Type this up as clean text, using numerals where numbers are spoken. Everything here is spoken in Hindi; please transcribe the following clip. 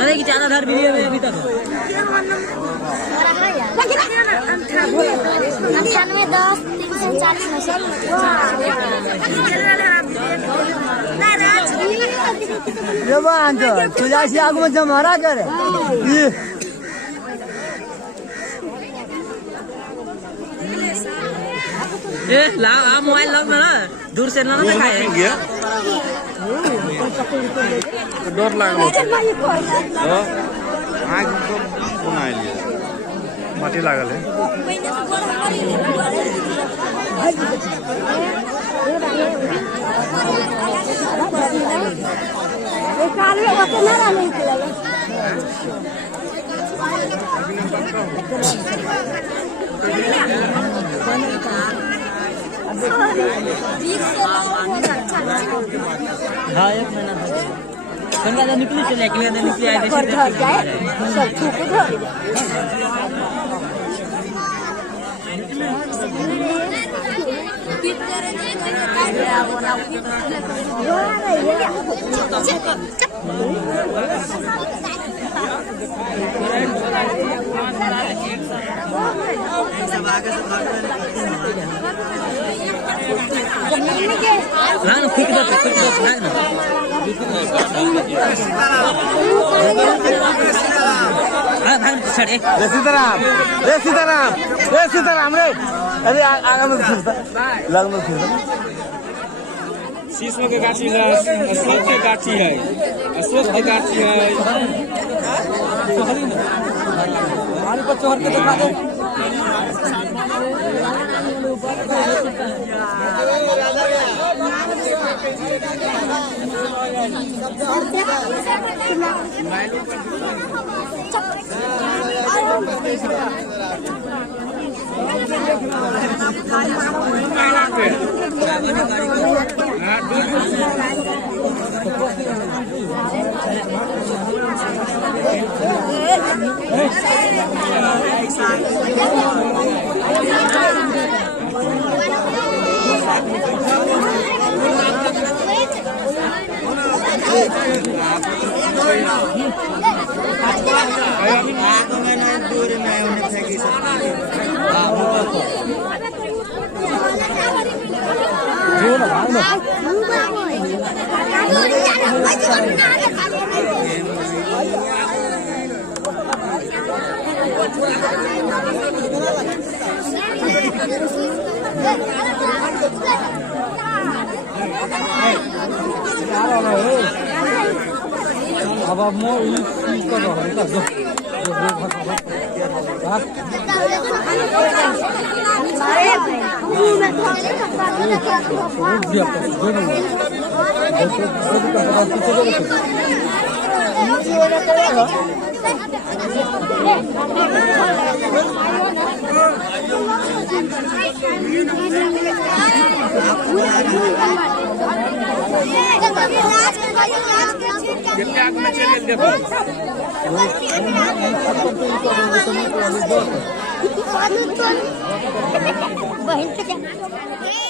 अरे कि ज्यादा धर वीडियो में अभी तक 98 10 340 ये बात तुझा से आगू में जमारा करे ये ला मोबाइल लग ना दूर से ना दिखाए डर लागल आग तो बनाए लिए माटी लागल है हाँ 1 महीना गंगा निकली चले के लिए निकली आए सब छूप सीताराम रे अरे आगे में लग में शीशम के गाछी है अशोक के गाछी है अशोक के गाछी है पानी पर चढ़ के दिखा दे अब मैं कर रहा बहन